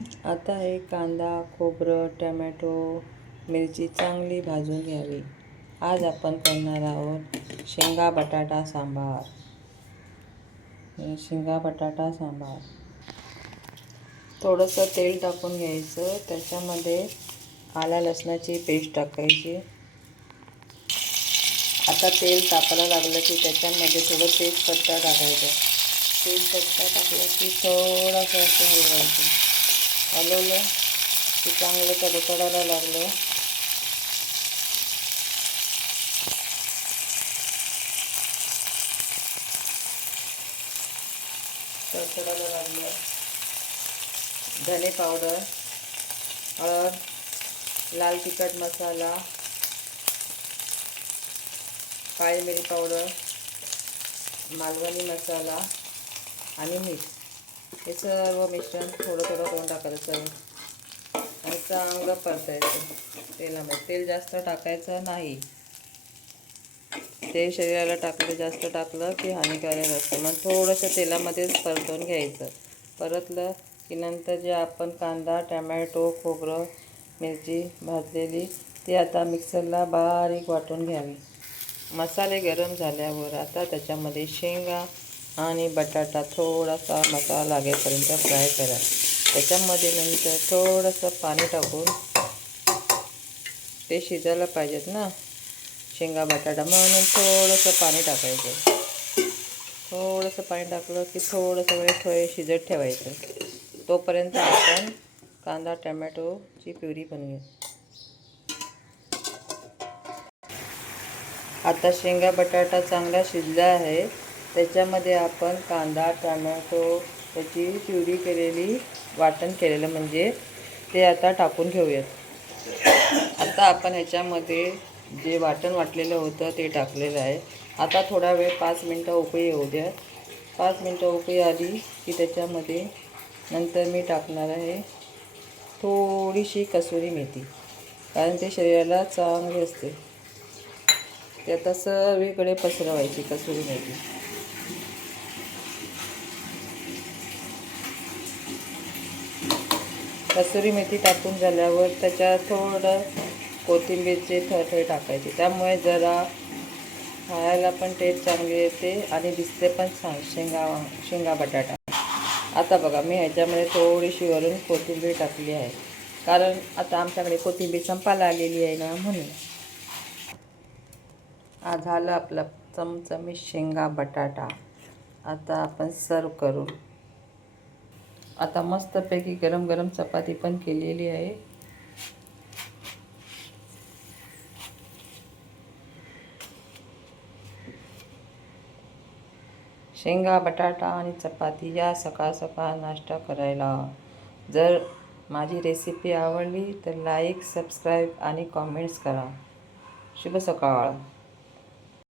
आता हे कांदा, खोबरं, टमॅटो, मिरची चांगली भाजून घ्यावी. आज आपण करणार आहोत शेंगा बटाटा सांबार. शेंगा बटाटा सांबार. थोडंसं तेल टाकून घ्यायचं, त्याच्यामध्ये आल्या लसणाची पेस्ट टाकायची. आता तेल तापायला लागलं की त्याच्यामध्ये थोडं तेजपत्ता टाकायचं. तेजपत्ता टाकलं की थोडंसं असं हलवलं की चांगलं तडतडायला लागलं. तडतडायला लागलं. धने पावडर, हळद, लाल तिखट मसाला, काळी मिरी पावडर, मालवणी मसाला आणि मीठ हे सर्व मिश्रण थोडं थोडं करून टाकायचं आणि चांगलं परतायचं तेलामध्ये. तेल जास्त टाकायचं नाही. ते शरीराला जास्त टाकलं की हानिकारक असतं. मग थोडंसं तेलामध्येच परतून घ्यायचं. परतलं की नंतर जे आपण कांदा, टमॅटो, खोबरं, मिरची भाजलेली ती आता मिक्सरला बारीक वाटून घ्यावी. मसाले गरम झाल्यावर आता त्याच्यामध्ये शेंगा आणि बटाटा थोडासा मसाला लागेपर्यंत फ्राय करा. त्याच्यामध्ये नंतर थोडंसं पाणी टाकून, ते शिजायला पाहिजेत ना शेंगा बटाटा, म्हणून थोडंसं पाणी टाकायचं. थोडंसं पाणी टाकलं की थोडंसं थोडे शिजत ठेवायचं. तोपर्यंत आपण कांदा टमॅटोची प्युरी बनवूया. आता शेंगा बटाटा चांगला शिजला आहे. त्याच्यामध्ये आपण कांदा टमॅटो त्याची प्युरी केलेली, वाटण केलेलं म्हणजे ते आता टाकून घेऊयात. आता आपण ह्याच्यामध्ये जे वाटण वाटलेलं होतं ते टाकलेलं आहे. आता थोडा वेळ 5 मिनटं उकळी येऊ द्या. 5 मिनटं उकळी आली की त्याच्यामध्ये नंतर मी टाकणार आहे थोडीशी कसुरी मेथी, कारण ते शरीराला चांगले असते. ते आता सगळीकडे पसरवायची कसुरी मेथी. कसुरी मेथी टाकून झाल्यावर त्याच्यात थोडं कोथिंबीरचे थरथर टाकायचे. त्यामुळे जरा खायला पण टेस्ट चांगली येते आणि दिसते पण छान शेंगा बटाटा. आता बघा, मी ह्याच्यामध्ये थोडीशी वरून कोथिंबीर टाकली आहे, कारण आता आमच्याकडे कोथिंबीर संपायला आलेली आहे ना, म्हणून. झालं आपलं चमचमीत शेंगा बटाटा. आता आपण सर्व करू. आता मस्तपैकी गरम गरम चपाती पण केलेली आहे. शेंगा बटाटा आणि चपाती या सकाळ सकाळ नाश्ता करायला. जर माझी रेसिपी आवडली तर लाईक, सबस्क्राईब आणि कॉमेंट्स करा. शुभ सकाळ.